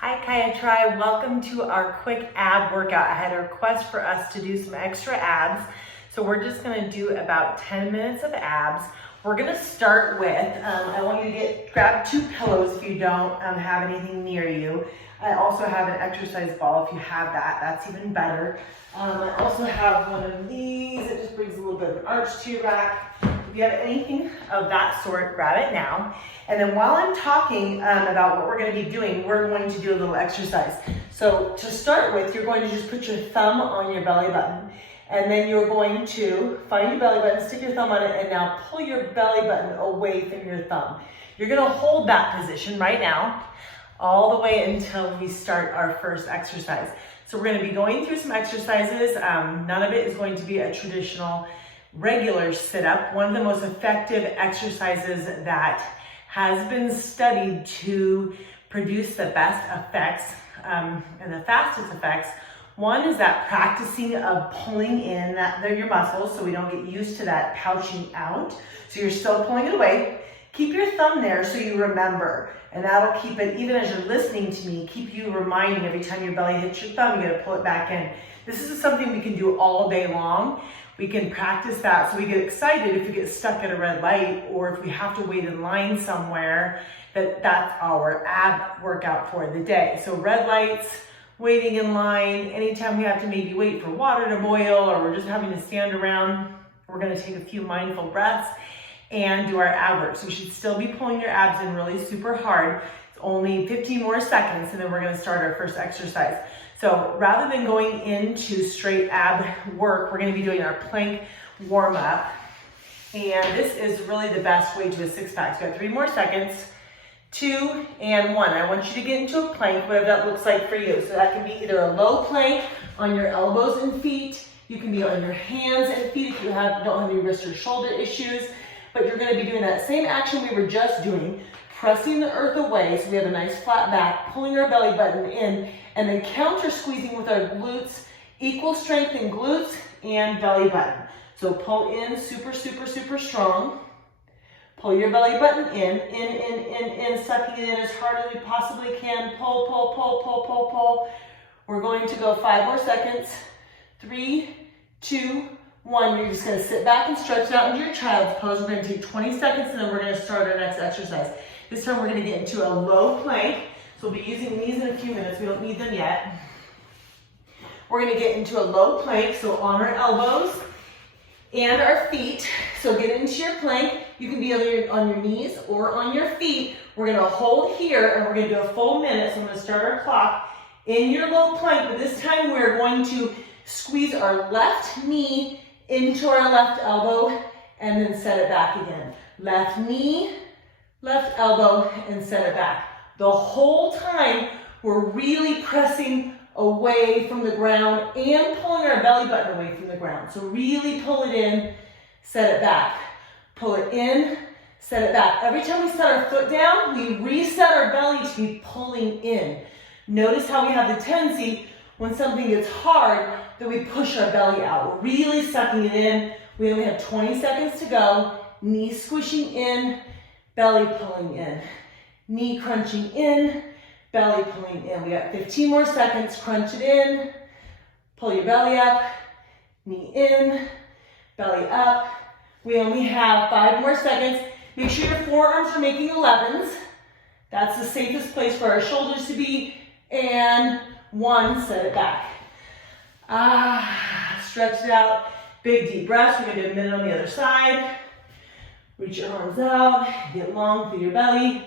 Hi Kaya Tribe, welcome to our quick ab workout. I had a request for us to do some extra abs. So we're just gonna do about 10 minutes of abs. We're gonna start with, I want you to grab 2 pillows if you don't have anything near you. I also have an exercise ball if you have that, that's even better. I also have one of these, it just brings a little bit of an arch to your rack. If you have anything of that sort, grab it now. And then while I'm talking about what we're going to be doing, we're going to do a little exercise. So to start with, you're going to just put your thumb on your belly button. And then you're going to find your belly button, stick your thumb on it, and now pull your belly button away from your thumb. You're going to hold that position right now, all the way until we start our first exercise. So we're going to be going through some exercises. None of it is going to be a traditional regular sit-up. One of the most effective exercises that has been studied to produce the best effects and the fastest effects. One is that practicing of pulling in your muscles so we don't get used to that pouching out. So you're still pulling it away. Keep your thumb there so you remember, and that'll keep it, even as you're listening to me, keep you reminding every time your belly hits your thumb, you gotta pull it back in. This is something we can do all day long. We can practice that so we get excited if we get stuck at a red light or if we have to wait in line somewhere, that's our ab workout for the day. So red lights, waiting in line, anytime we have to maybe wait for water to boil or we're just having to stand around, we're gonna take a few mindful breaths and do our ab work. So you should still be pulling your abs in really super hard. It's only 15 more seconds and then we're gonna start our first exercise. So rather than going into straight ab work, we're gonna be doing our plank warm up. And this is really the best way to a six pack. So we have 3 more seconds, 2 and 1. I want you to get into a plank, whatever that looks like for you. So that can be either a low plank on your elbows and feet. You can be on your hands and feet if you don't have any wrist or shoulder issues. But you're gonna be doing that same action we were just doing, pressing the earth away so we have a nice flat back, pulling our belly button in, and then counter squeezing with our glutes, equal strength in glutes and belly button. So pull in super, super, super strong. Pull your belly button in, sucking it in as hard as we possibly can. Pull, pull, pull, pull, pull, pull. We're going to go 5 more seconds. 3, 2, 1. You're just gonna sit back and stretch it out into your child's pose. We're gonna take 20 seconds and then we're gonna start our next exercise. This time we're gonna get into a low plank. So we'll be using these in a few minutes. We don't need them yet. We're gonna get into a low plank, so on our elbows and our feet. So get into your plank. You can be on your knees or on your feet. We're gonna hold here and we're gonna do a full minute. So I'm gonna start our clock in your low plank, but this time we're going to squeeze our left knee into our left elbow and then set it back again. Left knee, left elbow, and set it back. The whole time, we're really pressing away from the ground and pulling our belly button away from the ground. So really pull it in, set it back. Pull it in, set it back. Every time we set our foot down, we reset our belly to be pulling in. Notice how we have the tendency when something gets hard that we push our belly out. We're really sucking it in. We only have 20 seconds to go. Knee squishing in, belly pulling in. Knee crunching in, belly pulling in. We got 15 more seconds. Crunch it in, pull your belly up, knee in, belly up. We only have 5 more seconds. Make sure your forearms are making 11s. That's the safest place for our shoulders to be. And 1, set it back. Stretch it out. Big deep breaths. We're gonna do a minute on the other side. Reach your arms out, get long through your belly.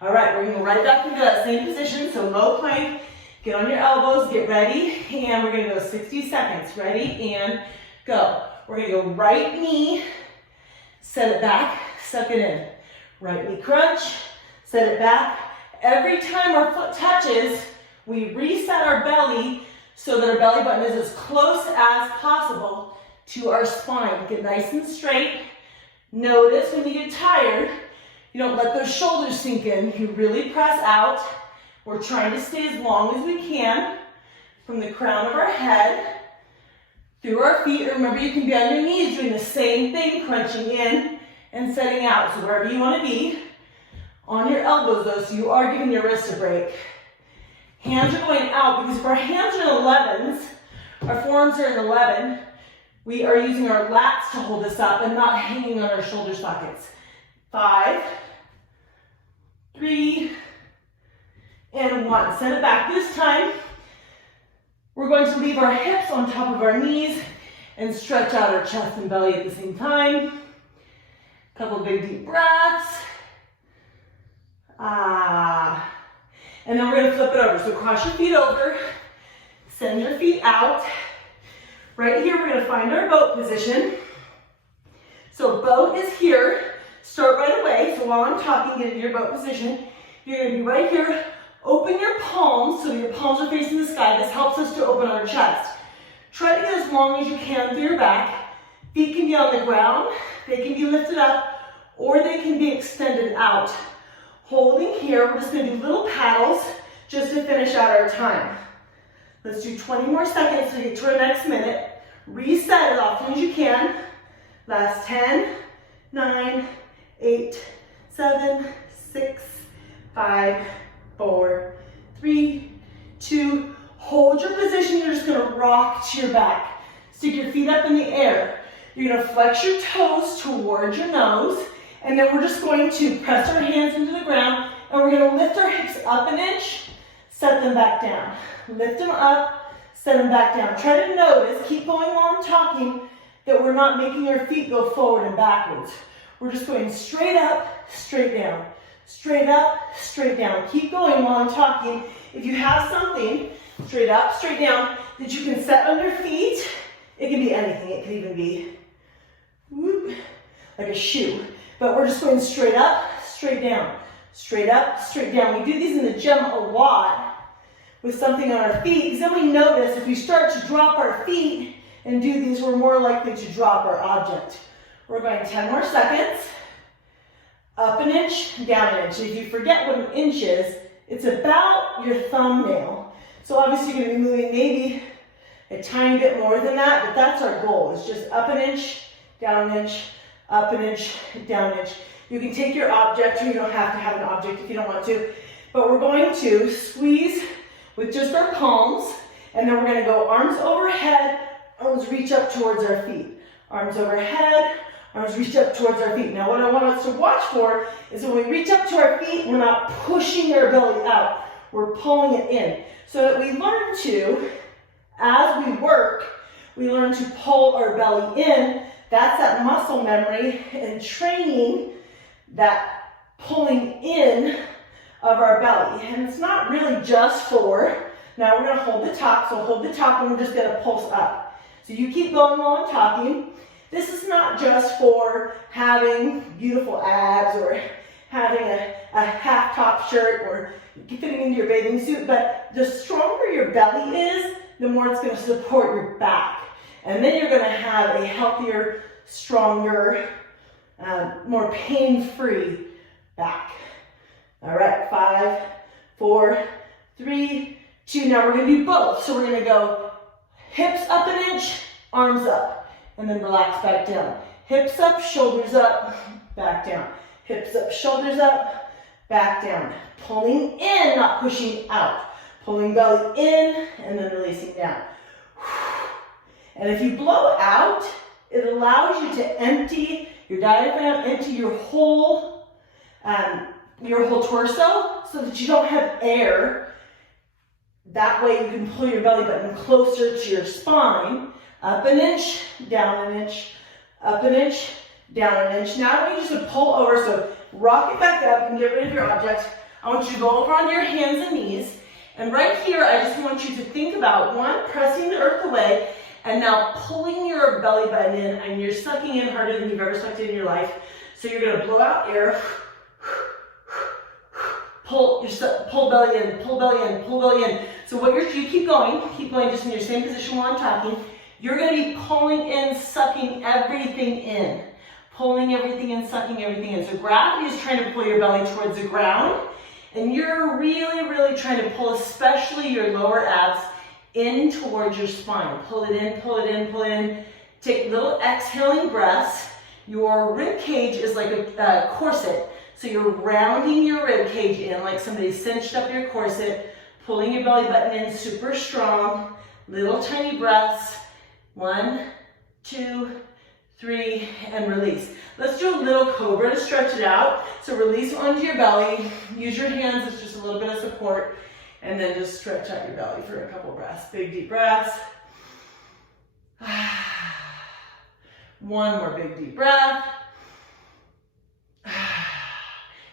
All right, we're gonna go right back into that same position. So low plank, get on your elbows, get ready, and we're gonna go 60 seconds. Ready, and go. We're gonna go right knee, set it back, suck it in. Right knee crunch, set it back. Every time our foot touches, we reset our belly so that our belly button is as close as possible to our spine. Get nice and straight. Notice when you get tired, you don't let those shoulders sink in. You really press out. We're trying to stay as long as we can from the crown of our head through our feet. Remember, you can be on your knees doing the same thing, crunching in and setting out. So wherever you want to be, on your elbows though, so you are giving your wrist a break. Hands are going out because if our hands are in 11s, our forearms are in 11, we are using our lats to hold us up and not hanging on our shoulder sockets. 5, 3, and 1. Send it back. This time, we're going to leave our hips on top of our knees and stretch out our chest and belly at the same time. Couple of big deep breaths. And then we're going to flip it over. So cross your feet over, send your feet out. Right here, we're going to find our boat position. So boat is here. Start right away. So while I'm talking, get into your boat position. You're going to be right here. Open your palms so your palms are facing the sky. This helps us to open our chest. Try to get as long as you can through your back. Feet can be on the ground. They can be lifted up or they can be extended out. Holding here, we're just going to do little paddles just to finish out our time. Let's do 20 more seconds to get to our next minute. Reset as often as you can. Last 10, 9, 8, 7, 6, 5, 4, 3, 2. Hold your position. You're just going to rock to your back. Stick your feet up in the air. You're going to flex your toes towards your nose. And then we're just going to press our hands into the ground. And we're going to lift our hips up an inch. Set them back down. Lift them up. Set them back down. Try to notice, keep going while I'm talking, that we're not making our feet go forward and backwards. We're just going straight up, straight down. Straight up, straight down. Keep going while I'm talking. If you have something, straight up, straight down, that you can set on your feet, it can be anything. It can even be whoop, like a shoe. But we're just going straight up, straight down. Straight up, straight down. We do these in the gym a lot with something on our feet, because then we notice if we start to drop our feet and do these, we're more likely to drop our object. We're going 10 more seconds. Up an inch, down an inch. If you forget what an inch is, it's about your thumbnail. So obviously you're going to be moving maybe a tiny bit more than that, but that's our goal. It's just up an inch, down an inch, up an inch, down an inch. You can take your object, or you don't have to have an object if you don't want to, but we're going to squeeze with just our palms, and then we're going to go arms overhead, arms reach up towards our feet. Arms overhead, arms reach up towards our feet. Now what I want us to watch for is when we reach up to our feet, we're not pushing our belly out, we're pulling it in. So that we learn to, as we work, we learn to pull our belly in. That's that muscle memory and training, that pulling in of our belly. And it's not really just for, now we're going to hold the top, so hold the top and we're just going to pulse up. So you keep going while I'm talking. This is not just for having beautiful abs or having a half top shirt or fitting into your bathing suit, but the stronger your belly is, the more it's going to support your back. And then you're going to have a healthier, stronger, more pain-free back. All right, 5, 4, 3, 2. Now we're going to do both. So we're going to go hips up an inch, arms up, and then relax back down. Hips up, shoulders up, back down. Hips up, shoulders up, back down. Pulling in, not pushing out. Pulling belly in, and then releasing down. And if you blow out, it allows you to empty your diaphragm, empty your whole torso, so that you don't have air. That way you can pull your belly button closer to your spine. Up an inch, down an inch, up an inch, down an inch. Now I want you just to pull over, so rock it back up and get rid of your object. I want you to go over on your hands and knees. And right here, I just want you to think about, one, pressing the earth away, and now pulling your belly button in, and you're sucking in harder than you've ever sucked in your life. So you're gonna blow out air, pull belly in, pull belly in, pull belly in. So you keep going just in your same position while I'm talking. You're gonna be pulling in, sucking everything in. Pulling everything in, sucking everything in. So gravity is trying to pull your belly towards the ground, and you're really, really trying to pull, especially your lower abs, in towards your spine. Pull it in, pull it in, pull it in. Take little exhaling breaths. Your rib cage is like a corset. So you're rounding your rib cage in like somebody cinched up your corset. Pulling your belly button in super strong. Little tiny breaths. 1, 2, 3, and release. Let's do a little cobra to stretch it out. So release onto your belly. Use your hands as just a little bit of support. And then just stretch out your belly for a couple breaths. Big deep breaths. One more big deep breath.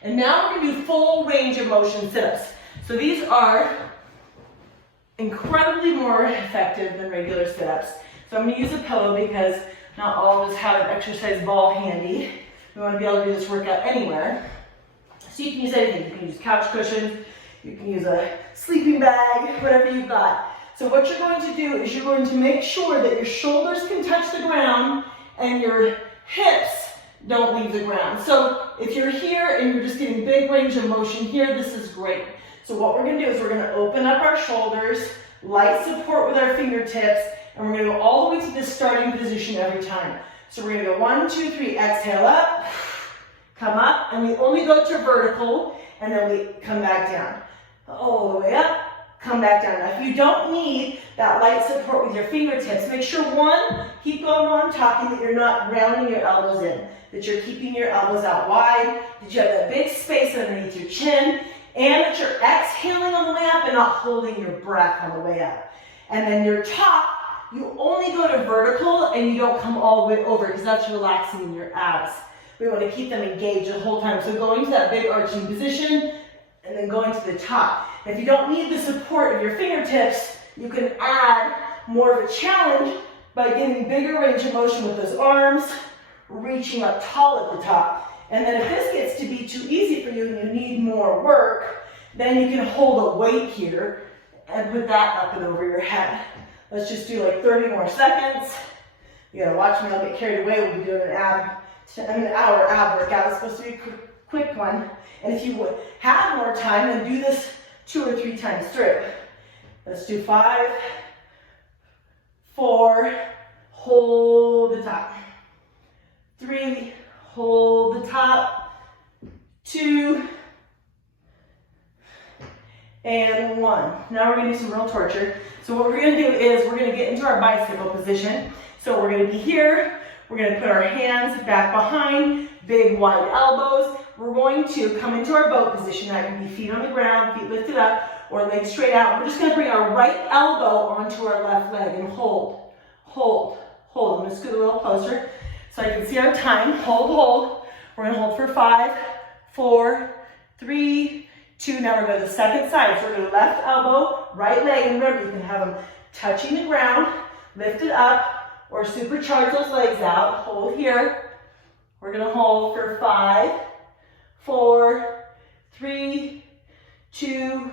And now we're going to do full range of motion sit-ups. So these are incredibly more effective than regular sit-ups. So I'm going to use a pillow because not all of us have an exercise ball handy. We want to be able to do this workout anywhere. So you can use anything. You can use couch cushions, you can use a sleeping bag, whatever you've got. So what you're going to do is you're going to make sure that your shoulders can touch the ground and your hips don't leave the ground. So if you're here and you're just getting big range of motion here, this is great. So what we're going to do is we're going to open up our shoulders, light support with our fingertips, and we're going to go all the way to the starting position every time. So we're going to go 1, 2, 3, exhale up, come up, and we only go to vertical, and then we come back down. All the way up, come back down. Now if you don't need that light support with your fingertips, make sure keep going while I'm talking, that you're not rounding your elbows in, that you're keeping your elbows out wide, that you have that big space underneath your chin, and that you're exhaling on the way up and not holding your breath on the way up. And then your top, you only go to vertical and you don't come all the way over because that's relaxing in your abs. We want to keep them engaged the whole time. So going to that big arching position and then going to the top. If you don't need the support of your fingertips, you can add more of a challenge by getting bigger range of motion with those arms, reaching up tall at the top. And then if this gets to be too easy for you and you need more work, then you can hold a weight here and put that up and over your head. Let's just do like 30 more seconds. You gotta watch me, I'll get carried away. We'll be doing an hour ab workout. It's supposed to be a quick one. And if you would have more time, then do this 2 or 3 times through. Let's do 5, 4, hold the top. 3, hold the top. 2, and 1. Now we're gonna do some real torture. So what we're gonna do is we're gonna get into our bicycle position. So we're gonna be here. We're gonna put our hands back behind, big wide elbows. We're going to come into our boat position. That can be feet on the ground, feet lifted up, or legs straight out. We're just gonna bring our right elbow onto our left leg and hold, hold, hold. I'm gonna scoot a little closer so I can see our time. Hold, hold. We're gonna hold for 5, 4, 3, 2. Now we're going to the second side. So we're going to left elbow, right leg, and remember you can have them touching the ground, lift it up, or supercharge those legs out. Hold here. We're going to hold for 5, 4, 3, 2,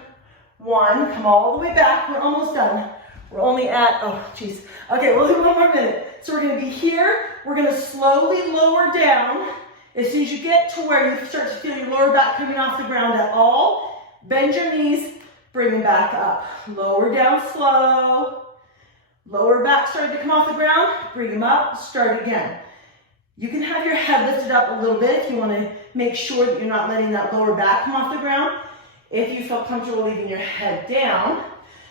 1. Come all the way back. We're almost done. We're only at, oh geez. Okay, we'll do 1 more minute. So we're going to be here. We're going to slowly lower down. As soon as you get to where you start to feel your lower back coming off the ground at all, bend your knees, bring them back up. Lower down slow. Lower back starting to come off the ground, bring them up, start again. You can have your head lifted up a little bit if you want to make sure that you're not letting that lower back come off the ground. If you feel comfortable leaving your head down,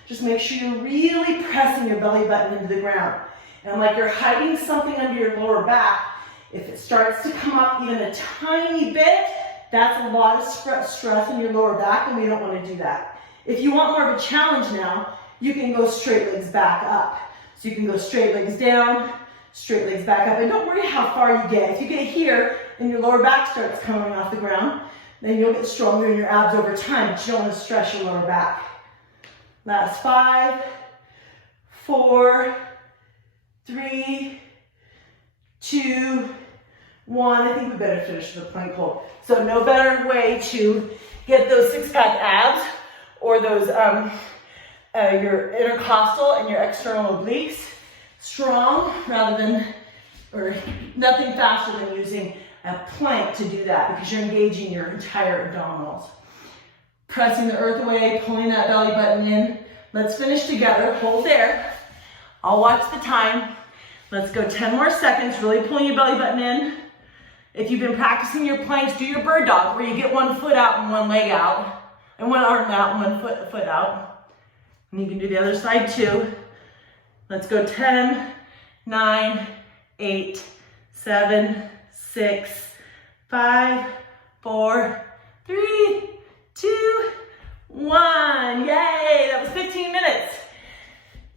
just make sure you're really pressing your belly button into the ground. And like you're hiding something under your lower back, if it starts to come up even a tiny bit, that's a lot of stress in your lower back, and we don't want to do that. If you want more of a challenge now, you can go straight legs back up. So you can go straight legs down, straight legs back up, and don't worry how far you get. If you get here and your lower back starts coming off the ground, then you'll get stronger in your abs over time, but you don't want to stress your lower back. Last 5, 4, 3, 2, 1. I think we better finish the plank hold. So no better way to get those six-pack abs or those your intercostal and your external obliques strong or nothing faster than using a plank to do that, because you're engaging your entire abdominals. Pressing the earth away, pulling that belly button in. Let's finish together. Hold there. I'll watch the time. Let's go 10 more seconds, really pulling your belly button in. If you've been practicing your planks, do your bird dog, where you get one foot out and one leg out, and one arm out and one foot out. And you can do the other side too. Let's go 10, 9, 8, 7, 6, 5, 4, 3, 2, 1. Yay, that was 15 minutes.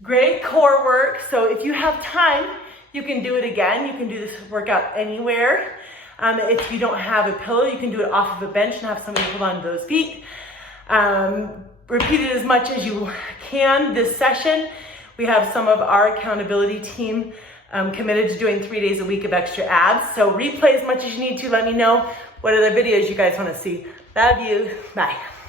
Great core work. So if you have time, you can do it again. You can do this workout anywhere. If you don't have a pillow, you can do it off of a bench and have somebody hold on to those feet. Repeat it as much as you can this session. We have some of our accountability team committed to doing 3 days a week of extra abs. So replay as much as you need to. Let me know what other videos you guys want to see. Love you. Bye.